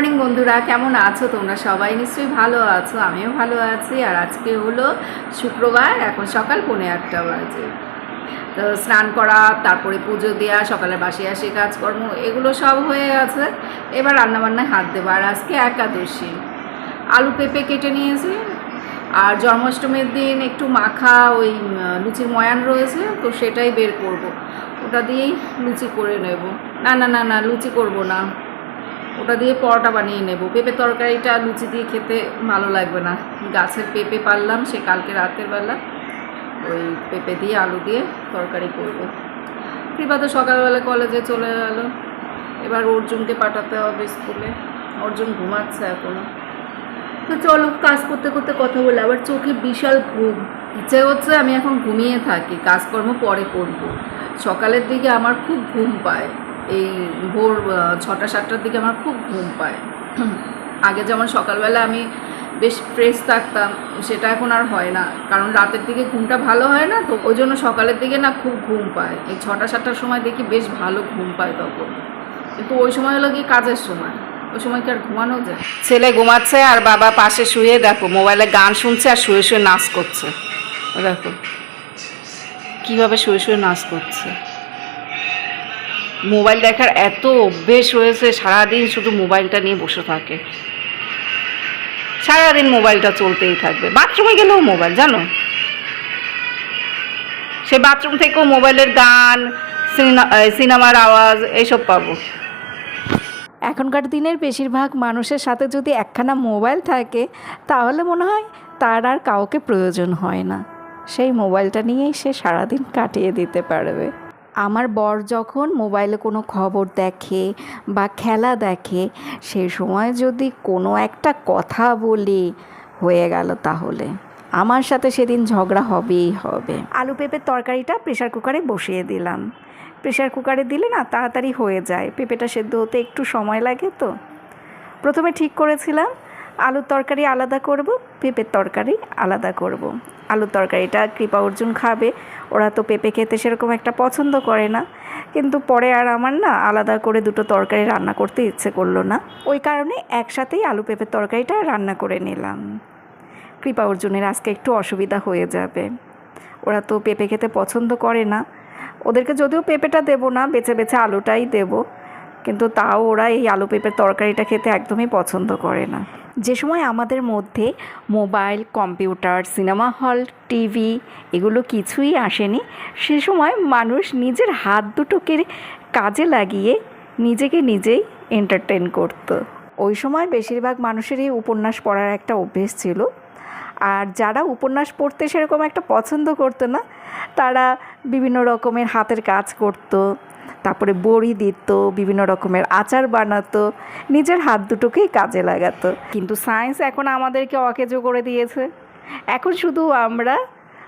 Morning বন্ধুরা, কেমন আছো? তোমরা সবাই নিশ্চয়ই ভালো আছো, আমিও ভালো আছি। আর আজকে হলো শুক্রবার, এখন সকাল পৌনে আটটা বাজে। তো স্নান করা, তারপরে পুজো দেওয়া সকালে বাসি আসি, কাজকর্ম, এগুলো সব হয়ে গেছে। এবার রান্নাবান্নায় হাত দেবো। আর আজকে একাদশী। আলু পেঁপে কেটে নিয়েছি। আর জন্মাষ্টমীর দিন একটু মাখা ওই লুচির ময়ান রয়েছে, তো সেটাই বের করব। ওটা দিয়েই লুচি করে নেব। না না না না, লুচি করব না। ওটা দিয়ে পরোটা বানিয়ে নেব। পেঁপে তরকারিটা লুচি দিয়ে খেতে ভালো লাগবে না। গাছের পেঁপে পারলাম, সে কালকে রাতের বেলা। ওই পেঁপে দিয়ে, আলু দিয়ে তরকারি করব। কৃপা তো সকালবেলা কলেজে চলে গেল এবার অর্জুনকে পাঠাতে হবে স্কুলে। অর্জুন ঘুমাচ্ছে এখনও। তো চলো, কাজ করতে করতে কথা বলে। আবার চোখে বিশাল ঘুম। ইচ্ছে হচ্ছে আমি এখন ঘুমিয়ে থাকি, কাজকর্ম পরে করব। সকালের দিকে আমার খুব ঘুম পায়। এই ভোর ছটা, সাতটার দিকে আমার খুব ঘুম পায়। আগে যেমন সকালবেলা আমি বেশ ফ্রেশ থাকতাম, সেটা এখন আর হয় না। কারণ রাতের দিকে ঘুমটা ভালো হয় না তো, ওই জন্য সকালের দিকে না খুব ঘুম পায়। এই ছটা, সাতটার সময় দেখি বেশ ভালো ঘুম পায় তখন। কিন্তু ওই সময় হলো কি কাজের সময়। ওই সময় কি আর ঘুমানো যায়? ছেলে ঘুমাচ্ছে আর বাবা পাশে শুয়ে, দেখো, মোবাইলে গান শুনছে আর শুয়ে শুয়ে নাচ করছে। দেখো, কীভাবে শুয়ে শুয়ে নাচ করছে। মোবাইল দেখার এত অভ্যেস রয়েছে, সারাদিন শুধু মোবাইলটা নিয়ে বসে থাকে। সারাদিন মোবাইলটা চলতেই থাকবে। বাথরুমে গেলেও মোবাইল, জানো? সে বাথরুম থেকেও মোবাইলের গান, সিনেমা সিনেমার আওয়াজ এইসব পাবো। এখনকার দিনের বেশিরভাগ মানুষের সাথে যদি একখানা মোবাইল থাকে, তাহলে মনে হয় তার আর কাউকে প্রয়োজন হয় না। সেই মোবাইলটা নিয়েই সে সারাদিন কাটিয়ে দিতে পারবে। আমার বর যখন মোবাইলে কোনো খবর দেখে বা খেলা দেখে সেই সময় যদি কোনো একটা কথা বলি, হয়ে গেল তাহলে। আমার সাথে সেদিন ঝগড়া হবেই হবে। আলু পেঁপের তরকারিটা প্রেশার কুকারে বসিয়ে দিলাম। প্রেশার কুকারে দিলে না তাড়াতাড়ি হয়ে যায়। পেঁপেটা সেদ্ধ হতে একটু সময় লাগে তো। প্রথমে ঠিক করেছিলাম আলুর তরকারি আলাদা করব, পেঁপের তরকারি আলাদা করব। আলুর তরকারিটা কৃপা অর্জুন খাবে, ওরা তো পেঁপে খেতে সেরকম একটা পছন্দ করে না। কিন্তু পরে আর আমার না আলাদা করে দুটো তরকারি রান্না করতে ইচ্ছে করল না। ওই কারণে একসাথেই আলু পেঁপের তরকারিটা রান্না করে নিলাম। কৃপা অর্জুনের আজকে একটু অসুবিধা হয়ে যাবে। ওরা তো পেঁপে খেতে পছন্দ করে না। ওদেরকে যদিও পেঁপেটা দেবো না, বেছে বেছে আলুটাই দেবো, কিন্তু তাও ওরা এই আলু পেঁপের তরকারিটা খেতে একদমই পছন্দ করে না। যে সময় আমাদের মধ্যে mobile, computer, cinema hall, TV এগুলো কিছুই আসেনি, সে সময় মানুষ নিজের হাত দুটোকে কাজে লাগিয়ে নিজেকে নিজেই এন্টারটেন করতো। ওই সময় বেশিরভাগ মানুষেরই উপন্যাস পড়ার একটা অভ্যেস ছিল। আর যারা উপন্যাস পড়তে সেরকম একটা পছন্দ করতো না, তারা বিভিন্ন রকমের হাতের কাজ করতো তারপরে বড়ি দিত, বিভিন্ন রকমের আচার বানাতো, নিজের হাত দুটোকেই কাজে লাগাতো। কিন্তু সায়েন্স এখন আমাদেরকে অকেজো করে দিয়েছে। এখন শুধু আমরা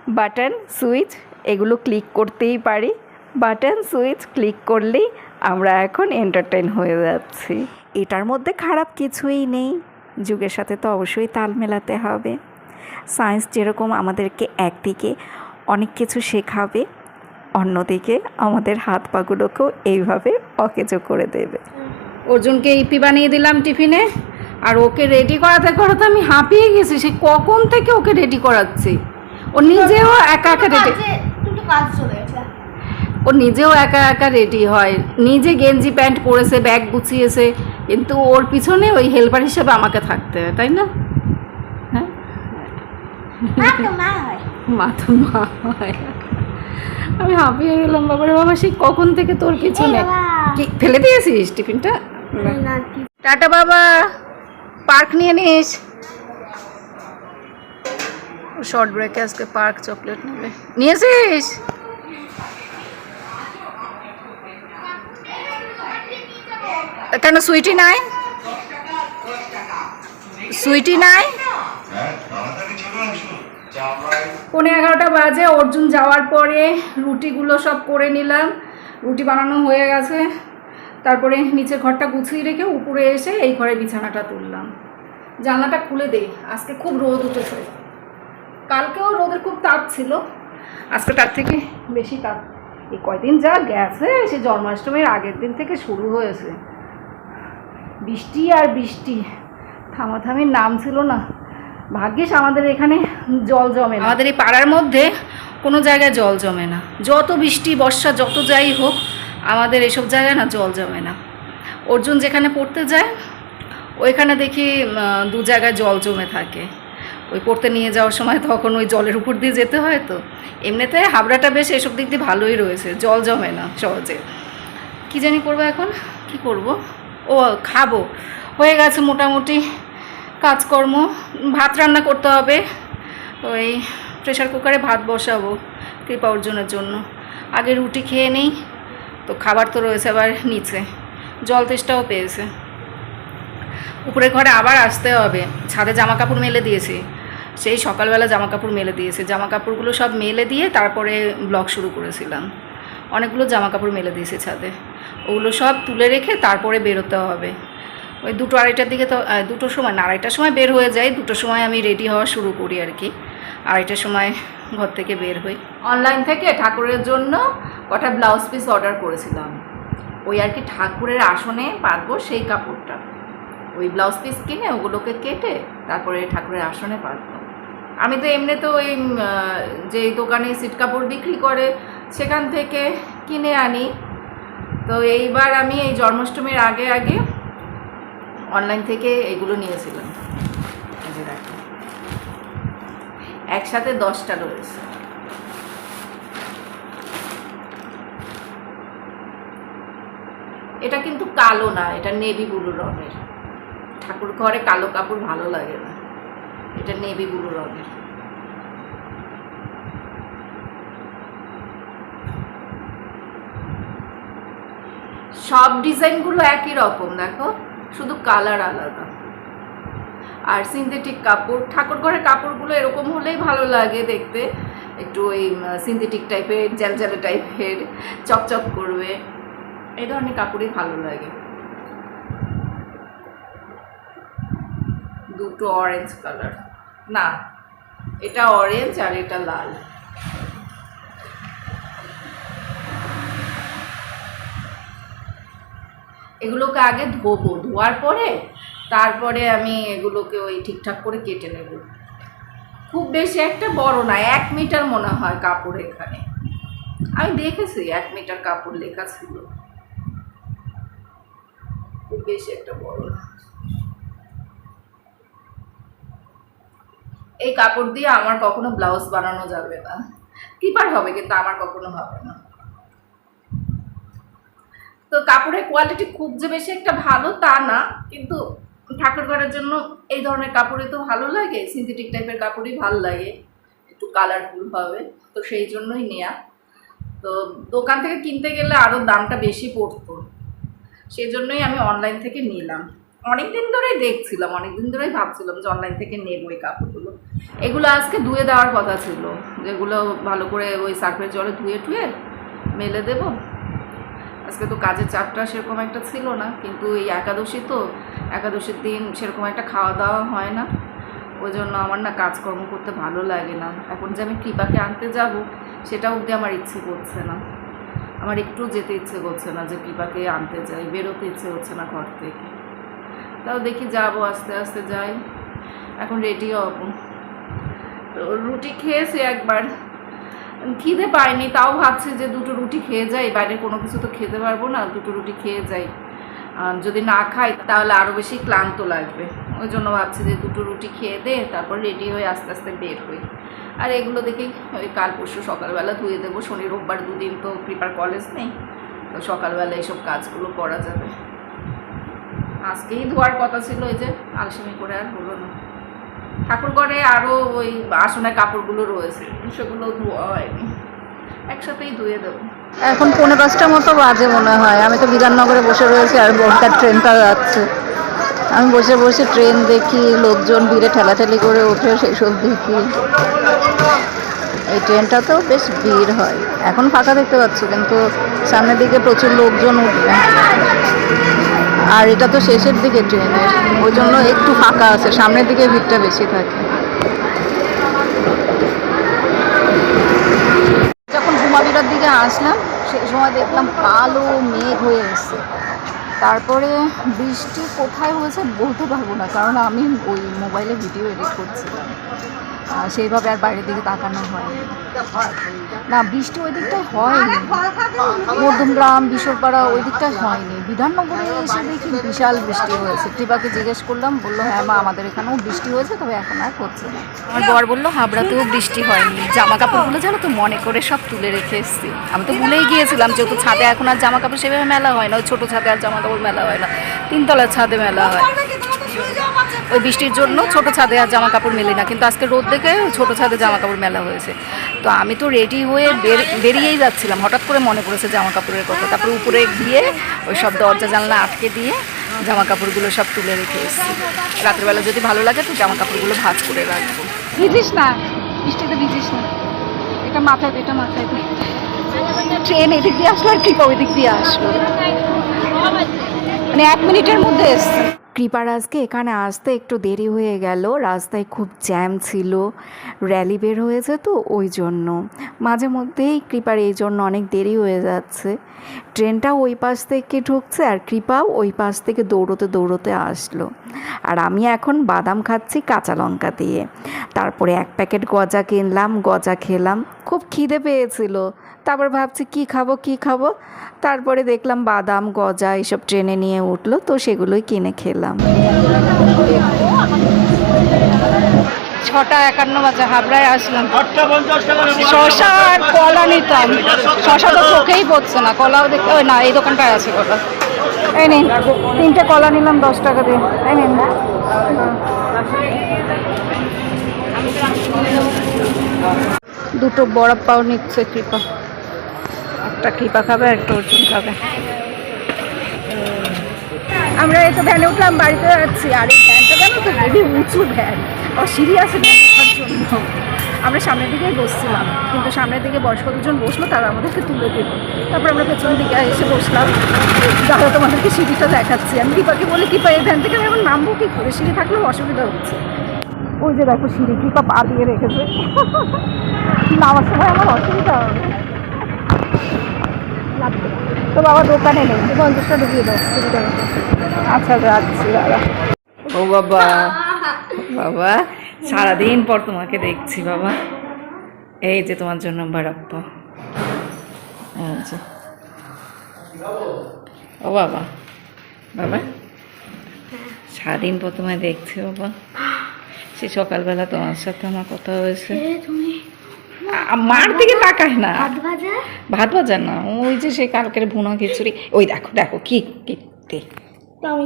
বাটন সুইচ এগুলো ক্লিক করতেই পারি। বাটন সুইচ ক্লিক করলেই আমরা এখন এন্টারটেন হয়ে যাচ্ছি। এটার মধ্যে খারাপ কিছুই নেই। যুগের সাথে তো অবশ্যই তাল মেলাতে হবে। সায়েন্স যেরকম আমাদেরকে একদিকে অনেক কিছু শেখাবে। অন্যদিকে আমাদের হাত পাগুলোকেও এইভাবে অকেজো করে দেবে। অর্জুনকে ইপি বানিয়ে দিলাম টিফিনে আর ওকে রেডি করাতে করাতে আমি হাঁপিয়ে গেছি সে কখন থেকে ওকে রেডি করাচ্ছি? ও নিজেও একা একা রেডি দুটো কাজ চলে গেছে। ও নিজেও একা একা রেডি হয়। নিজে গেঞ্জি প্যান্ট পরেছে ব্যাগ গুছিয়েছে কিন্তু ওর পিছনে ওই হেল্পার হিসেবে আমাকে থাকতে হয় তাই না? হ্যাঁ। মা তো মা হয়। আমি হাঁপিয়ে গেলাম বাবারে বাবা সেই কখন থেকে তোর কিছু নেই। কি ফেলে দিয়েছিস টিফিনটা? টাটা বাবা। পার্ক নিয়ে নিস। শর্ট ব্রেকে আজকে পার্ক চকলেট নেবে। নিয়েছিস? কেন সুইটি নাই? সুইটি নাই? পৌনে এগারোটা বাজে, অর্জুন যাওয়ার পরে রুটিগুলো সব করে নিলাম। রুটি বানানো হয়ে গেছে। তারপরে নিচের ঘরটা গুছিয়ে রেখে উপরে এসে এই ঘরে বিছানাটা তুললাম। জানলাটা খুলে দেই, আজকে খুব রোদ উঠেছে। কালকেও রোদের খুব তাপ ছিল, আজকে তার থেকে বেশি তাপ। এই কয়দিন যা গেছে, সে জন্মাষ্টমীর আগের দিন থেকে শুরু হয়েছে। বৃষ্টি আর বৃষ্টি, থামাথামির নাম ছিল না। ভাগ্যিস আমাদের এখানে জল জমে না। আমাদের এই পাড়ার মধ্যে কোনো জায়গায় জল জমে না। যত বৃষ্টি, বর্ষা, যত যাই হোক, আমাদের এসব জায়গায় না জল জমে না। অর্জুন যেখানে পড়তে যায়, ওইখানে দেখি দু জায়গায় জল জমে থাকে। ওই পড়তে নিয়ে যাওয়ার সময় তখন ওই জলের উপর দিয়ে যেতে হয় তো। এমনিতে হাবড়াটা বেশ এসব দিক দিয়ে ভালোই রয়েছে, জল জমে না সহজে। কি জানি করব এখন? কি করব? ও, খাব। হয়ে গেছে মোটামুটি। কাজকর্ম, ভাত রান্না করতে হবে। ওই প্রেশার কুকারে ভাত বসাবো কৃপা অর্জনের জন্য। আগে রুটি খেয়ে নেই, তো খাবার তো রয়েছে আবার নিচে। জল তেষ্টাও পেয়েছে। উপরের ঘরে আবার আসতে হবে। ছাদে জামা কাপড় মেলে দিয়েছি। সেই সকালবেলা জামা কাপড় মেলে দিয়েছে। জামা কাপড়গুলো সব মেলে দিয়ে তারপরে ব্লগ শুরু করেছিলাম। অনেকগুলো জামা কাপড় মেলে দিয়েছে ছাদে। ওগুলো সব তুলে রেখে তারপরে বেরোতে হবে। ওই দুটো আড়াইটার দিকে তো দুটোর সময় না, আড়াইটার সময় বের হয়ে যাই, দুটোর সময় আমি রেডি হওয়া শুরু করি আর কি। আড়াইটার সময় ঘর থেকে বের হই। অনলাইন থেকে ঠাকুরের জন্য কটা ব্লাউজ পিস অর্ডার করেছিলাম। ওই আর কি ঠাকুরের আসনে পাতবো সেই কাপড়টা। ওই ব্লাউজ পিস কিনে ওগুলোকে কেটে তারপরে ঠাকুরের আসনে পাতবো। আমি তো এমনি তো ওই যে দোকানে সিট কাপড় বিক্রি করে সেখান থেকে কিনে আনি। তো এইবার আমি এই জন্মাষ্টমীর আগে আগে অনলাইন থেকে এগুলো নিয়েছিলাম। একসাথে দশটা রয়েছে। এটা কিন্তু কালো না, এটা নেভি ব্লু রঙের। ঠাকুর ঘরে কালো কাপড় ভালো লাগে না। এটা নেভি ব্লু রঙের। সব ডিজাইনগুলো একই রকম, দেখো। শুধু কালার আলাদা। আর সিনথেটিক কাপড়, ঠাকুর ঘরের কাপড়গুলো এরকম হলেই ভালো লাগে দেখতে। একটু ওই সিনথেটিক টাইপের জ্যালজ্যালে টাইপের চকচক করবে। এই ধরনের কাপড়ই ভালো লাগে। দুটো অরেঞ্জ কালার না, এটা অরেঞ্জ আর এটা লাল। এগুলোকে আগে ধোবো। ধোয়ার পরে তারপরে আমি এগুলোকে ওই ঠিকঠাক করে কেটে নেব। খুব বেশি একটা বড় না, এক মিটার মনে হয় কাপড় এখানে। আমি দেখেছি এক মিটার কাপড় লেখা ছিল। খুব বেশি একটা বড় না। এই কাপড় দিয়ে আমার কখনো ব্লাউজ বানানো যাবে না। কিপার হবে কিন্তু আমার কখনো হবে না। তো কাপড়ের কোয়ালিটি খুব যে বেশি একটা ভালো তা না, কিন্তু ঠাকুর ঘরের জন্য এই ধরনের কাপড়ই তো ভালো লাগে সিনথেটিক টাইপের কাপড়ই ভালো লাগে, একটু কালারফুল হবে, তো সেই জন্যই নেয়া। তো দোকান থেকে কিনতে গেলে আরও দামটা বেশি পড়তো, সেই জন্যই আমি অনলাইন থেকে নিলাম। অনেক দিন ধরেই দেখছিলাম অনেক দিন ধরেই ভাবছিলাম যে অনলাইন থেকে নেব এই কাপড়গুলো। এগুলো আজকে ধুয়ে দেওয়ার কথা ছিল, যেগুলো ভালো করে ওই সার্ফের জলে ধুয়ে টুয়ে মেলে দেবো। আজকে তো কাজের চাপটা সেরকম একটা ছিল না, কিন্তু এই একাদশী তো, একাদশীর দিন সেরকম একটা খাওয়া দাওয়া হয় না। ওই জন্য আমার না কাজকর্ম করতে ভালো লাগে না। এখন যে আমি কৃপাকে আনতে যাব সেটা অবধি আমার ইচ্ছে করছে না। আমার একটু যেতে ইচ্ছে করছে না যে কৃপাকে আনতে যাই, বেরোতে ইচ্ছে হচ্ছে না ঘর থেকে। তাও দেখি যাব, আস্তে আস্তে যাই। এখন রেডি হব। রুটি খেয়েছি একবার। খিদে পাইনি, তাও ভাবছি যে দুটো রুটি খেয়ে যাই, বাইরের কোনো কিছু তো খেতে পারব না, দুটো রুটি খেয়ে যাই। যদি না খাই, তাহলে আরও বেশি ক্লান্ত লাগবে। ওই জন্য ভাবছি যে দুটো রুটি খেয়ে দে, তারপর রেডি হয়ে আস্তে আস্তে বের হই। আর এগুলো দেখেই ওই কাল পরশু সকালবেলা ধুয়ে দেবো, শনি রোববার দুদিন তো প্রিপার কলেজ নেই, তো সকালবেলা এইসব কাজগুলো করা যাবে। আজকেই ধোয়ার কথা ছিল ওই যে আলসেমি করে আর হলো না। ঠাকুরঘরে আরও ওই আসনের কাপড়গুলো রয়েছে, সেগুলো ধোয়া হয়নি। একসাথেই ধুয়ে দেবো। এখন পৌনে পাঁচটা মতো বাজে মনে হয়। আমি তো বিধাননগরে বসে রয়েছি আর বোরকার ট্রেনটা যাচ্ছে। আমি বসে বসে ট্রেন দেখি, লোকজন ভিড়ে ঠেলাঠেলি করে ওঠে সেসব দেখি। এই ট্রেনটাতেও বেশ ভিড় হয়। এখন ফাঁকা দেখতে পাচ্ছি, কিন্তু সামনের দিকে প্রচুর লোকজন উঠবে। আর এটা তো শেষের দিকে ট্রেনের ওই জন্য একটু ফাঁকা আছে, সামনের দিকে ভিড়টা বেশি থাকে। যখন ঘুমাবিরার দিকে আসলাম, সেই সময় দেখলাম কালো মেঘ হয়ে এসছে। তারপরে বৃষ্টি কোথায় হয়েছে বলতে পারব না, কারণ আমি ওই মোবাইলে ভিডিও এডিট করছিলাম। সেইভাবে আর বাইরের দিকে তাকানো হয়নি না। বৃষ্টি ওই দিকটায় হয়নি। মধ্যমগ্রাম বিশ্বপাড়া ওই দিকটায় হয়নি। বিধাননগরে এসে দেখি বিশাল বৃষ্টি হয়েছে। কৃপাকে জিজ্ঞেস করলাম, বলল হ্যাঁ মা, আমাদের এখানেও বৃষ্টি হয়েছে, তবে এখন আর হচ্ছে না। আমার বর বলল, হাবড়াতেও বৃষ্টি হয়নি। জামা কাপড়গুলো জানো তো, মনে করে সব তুলে রেখে এসেছি। আমি তো ভুলেই গিয়েছিলাম যেহেতু ছাদে এখন আর জামা কাপড় সেভাবে মেলা হয় না। ওই ছোটো ছাদে আর জামা কাপড় মেলা হয় না। তিনতলার ছাদে মেলা হয়। ওই বৃষ্টির জন্য ছোট ছাদে আর জামা কাপড় মেলি না। কিন্তু আজকে রোদ দেখে ছোট ছাদে জামা কাপড় মেলা হয়েছে। তো আমি তো রেডি হয়ে বেরিয়েই যাচ্ছিলাম। হঠাৎ করে মনে পড়েছে জামা কাপড়ের কথা। তারপরে উপরে গিয়ে ওই সব দরজা জানলা আটকে দিয়ে জামা কাপড়গুলো সব তুলে রেখে এসেছি। রাত্রেবেলা যদি ভালো লাগে তো জামা কাপড়গুলো ভাজ করে রাখব। ভিজিস না। বৃষ্টিতে ভিজিস না। এটা মাথায় এটা মাথায়। ট্রেন এদিক দিয়ে আসলো আর কৃপা ওই দিক দিয়ে আসলো। মানে এক মিনিটের মধ্যে এসছে। কৃপার আজকে এখানে আসতে একটু দেরি হয়ে গেল। রাস্তায় খুব জ্যাম ছিল র্যালি বের হয়েছে তো ওই জন্য। মাঝে মধ্যেই কৃপার এই জন্য অনেক দেরি হয়ে যাচ্ছে। ট্রেনটা ওই পাশ থেকে ঢুকছে আর কৃপাও ওই পাশ থেকে দৌড়তে দৌড়তে আসলো। আর আমি এখন বাদাম খাচ্ছি কাঁচা লঙ্কা দিয়ে। তারপরে এক প্যাকেট গজা কিনলাম, গজা খেলাম। খুব খিদে পেয়েছিল। তারপর ভাবছি কি খাব কি খাব? তারপরে দেখলাম বাদাম গজা এইসব ট্রেনে নিয়ে উঠল তো সেগুলোই কিনে খেলাম। ছটা একান্ন বাজে হাবড়ায় আসলাম। শশা আর কলা নিতাম। শশা তো চোখেই পড়ছে না কলাও দেখতে ওই না এই দোকানটায় আছে কলা। এই নিন তিনটে কলা নিলাম দশ টাকা দিয়ে। এই নিন। দুটো বড় পাও নিচ্ছে, কৃপা। একটা কৃপা খাবে একটা অর্জুন খাবে। আমরা এই তো ভ্যানে উঠলাম, বাড়িতে যাচ্ছি। আর এই ভ্যানটা জানো তো হেভি উঁচু ভ্যান। আর সিঁড়ি আছে ভ্যান জন্য। আমরা সামনের দিকেই বসছিলাম। কিন্তু সামনের দিকে বয়স্ক দুজন বসল, তারা আমাদেরকে তুলে দিল। তারপর আমরা পেছনের দিকে এসে বসলাম। দাদা, তোমাদেরকে সিঁড়িটা দেখাচ্ছি। আমি কৃপাকে বলি, কৃপা, এই ভ্যান থেকে আমি এখন নামবো কী করে? সিঁড়ি থাকলেও অসুবিধা হচ্ছে। ওই যে দেখো সিঁড়ি কৃপা পা দিয়ে রেখেছে। নামার সময় আমার অসুবিধা হবে। তো বাবা, দোকানে নেই। পঞ্চাশটা ঢুকিয়ে দাও আচ্ছা যাচ্ছি দাদা ও বাবা বাবা, সারাদিন পর তোমাকে দেখছি বাবা। এই যে তোমার জন্য বারাপ্পা এই ও বাবা বাবা। সারাদিন পর তোমায় দেখছি বাবা। সে সকালবেলা তোমার সাথে আমার কথা হয়েছে। মার দিকে তাকায় না। ভাত ভাজা? না ওই যে সেই কালকের ভুনা খিচুড়ি। ওই দেখো দেখো কি কি।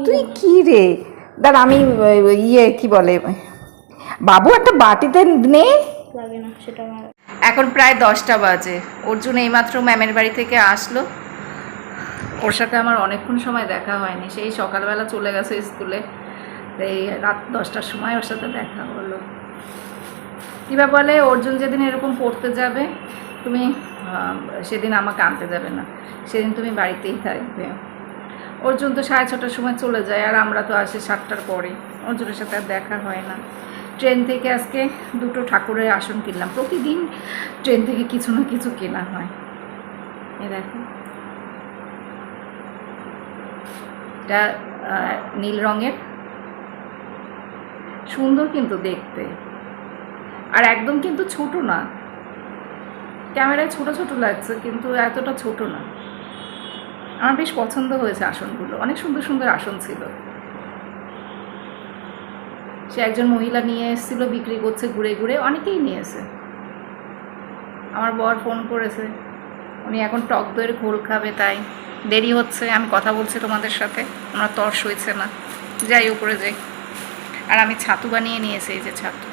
তুই কি রে? দাঁড়া আমি ইয়ে কি বলে? বাবু একটা বাটিতে নে। না সেটা আমার। এখন প্রায় দশটা বাজে। অর্জুন এইমাত্র ম্যামের বাড়ি থেকে আসলো। ওর সাথে আমার অনেকক্ষণ সময় দেখা হয়নি। সেই সকালবেলা চলে গেছে স্কুলে। এই রাত দশটার সময় ওর সাথে দেখা হলো। কিবা বলে, অর্জুন যেদিন এরকম পড়তে যাবে, তুমি সেদিন আমাকে আনতে যাবে না। সেদিন তুমি বাড়িতেই থাকবে। অর্জুন তো সাড়ে ছটার সময় চলে যায়, আর আমরা তো আসি সাতটার পরে। অর্জুনের সাথে আর দেখা হয় না। ট্রেন থেকে আজকে দুটো ঠাকুরের আসন কিনলাম। প্রতিদিন ট্রেন থেকে কিছু না কিছু কেনা হয়। এ দেখো। এটা নীল রঙের। সুন্দর কিন্তু দেখতে। আর একদম কিন্তু ছোট না। ক্যামেরায় ছোট ছোট লাগছে, কিন্তু এতটা ছোট না। আমার বেশ পছন্দ হয়েছে আসনগুলো। অনেক সুন্দর সুন্দর আসন ছিল। সে একজন মহিলা নিয়ে এসেছিল, বিক্রি করছে ঘুরে ঘুরে, অনেকেই নিয়েছে। আমার বর ফোন করেছে, উনি এখন টক দইয়ের ঘোল খাবে, তাই দেরি হচ্ছে, আমি কথা বলছি তোমাদের সাথে আমার তর্স হয়েছে না। যাই, উপরে যাই। আর আমি ছাতু বানিয়ে নিয়েছি এই যে ছাতু।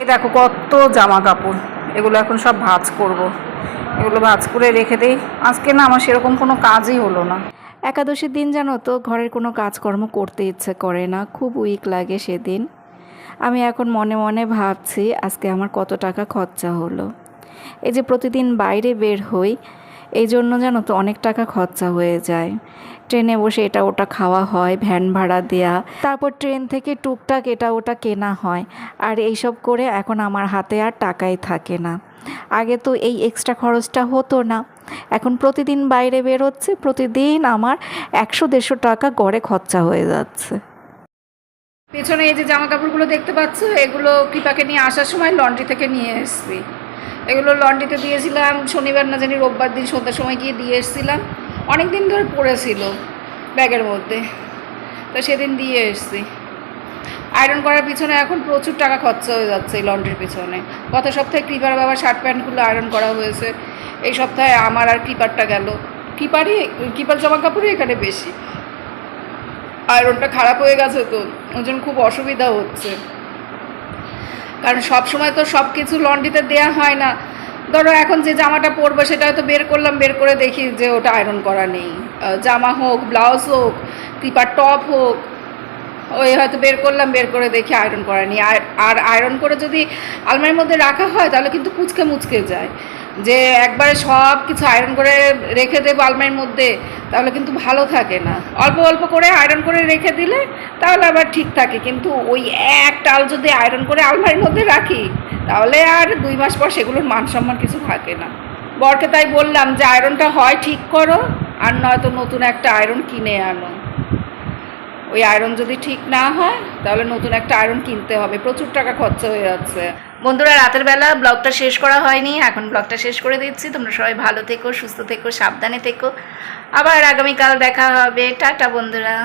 এই দেখো কত জামা কাপড় এগুলো এখন সব ভাঁজ করব। এগুলো ভাঁজ করে রেখে দেই। আজকে না আমার সেরকম কোনো কাজই হলো না। একাদশীর দিন জানো তো ঘরের কোনো কাজকর্ম করতে ইচ্ছে করে না খুব উইক লাগে সেদিন। আমি এখন মনে মনে ভাবছি আজকে আমার কত টাকা খরচা হলো। এই যে প্রতিদিন বাইরে বের হই এই জন্য জানো তো অনেক টাকা খরচা হয়ে যায়। ট্রেনে বসে এটা ওটা খাওয়া হয়, ভ্যান ভাড়া দেয়া, তারপর ট্রেন থেকে টুকটাক এটা ওটা কেনা হয়। আর এইসব করে এখন আমার হাতে আর টাকাই থাকে না। আগে তো এই এক্সট্রা খরচটা হতো না। এখন প্রতিদিন বাইরে বেরোচ্ছে, প্রতিদিন আমার একশো দেড়শো টাকা গড়ে খরচা হয়ে যাচ্ছে। পেছনে এই যে জামা কাপড়গুলো দেখতে পাচ্ছ, এগুলো কৃপাকে নিয়ে আসার সময় লন্ড্রি থেকে নিয়ে এসেছি। এগুলো লন্ড্রিতে দিয়েছিলাম, শনিবার না জানি রোববার দিন সন্ধ্যার সময় গিয়ে দিয়ে এসেছিলাম। অনেক দিন ধরে পড়েছিল ব্যাগের মধ্যে। তো সেদিন দিয়ে এসেছি। আয়রন করার পিছনে এখন প্রচুর টাকা খরচা হয়ে যাচ্ছে এই লন্ড্রির পিছনে। গত সপ্তাহে কৃপার বাবা শার্ট প্যান্টগুলো আয়রন করা হয়েছে। এই সপ্তাহে আমার আর কৃপারটা গেল। কৃপারই কৃপার জামা কাপড়ই এখানে বেশি। আয়রনটা খারাপ হয়ে গেছে তো, ওই খুব অসুবিধা হচ্ছে। কারণ সব সময় তো সব কিছু লন্ড্রিতে দেওয়া হয় না। ধরো এখন যে জামাটা পরবো সেটা হয়তো বের করলাম, বের করে দেখি যে ওটা আয়রন করা নেই। জামা হোক ব্লাউজ হোক কিপার টপ হোক, ওই হয়তো বের করলাম, বের করে দেখি আয়রন করা নেই। আর আর আয়রন করে যদি আলমারির মধ্যে রাখা হয় তাহলে কিন্তু কুচকে মুচকে যায়। যে একবারে সব কিছু আয়রন করে রেখে দেবো আলমারির মধ্যে, তাহলে কিন্তু ভালো থাকে না। অল্প অল্প করে আয়রন করে রেখে দিলে তাহলে আবার ঠিক থাকে, কিন্তু ওই এক টাল যদি আয়রন করে আলমারির মধ্যে রাখি, তাহলে আর দুই মাস পর সেগুলোর মান সম্মান কিছু থাকে না। বরকে তাই বললাম যে আয়রনটা হয় ঠিক করো, আর নয়তো নতুন একটা আয়রন কিনে আনো। ওই আয়রন যদি ঠিক না হয়, তাহলে নতুন একটা আয়রন কিনতে হবে। প্রচুর টাকা খরচা হয়ে যাচ্ছে। বন্ধুরা, রাতের বেলা ব্লগটা শেষ করা হয়নি। এখন ব্লগটা শেষ করে দিচ্ছি। তোমরা সবাই ভালো থেকো, সুস্থ থেকো, সাবধানে থেকো। আবার আগামীকাল দেখা হবে। টাটা, বন্ধুরা।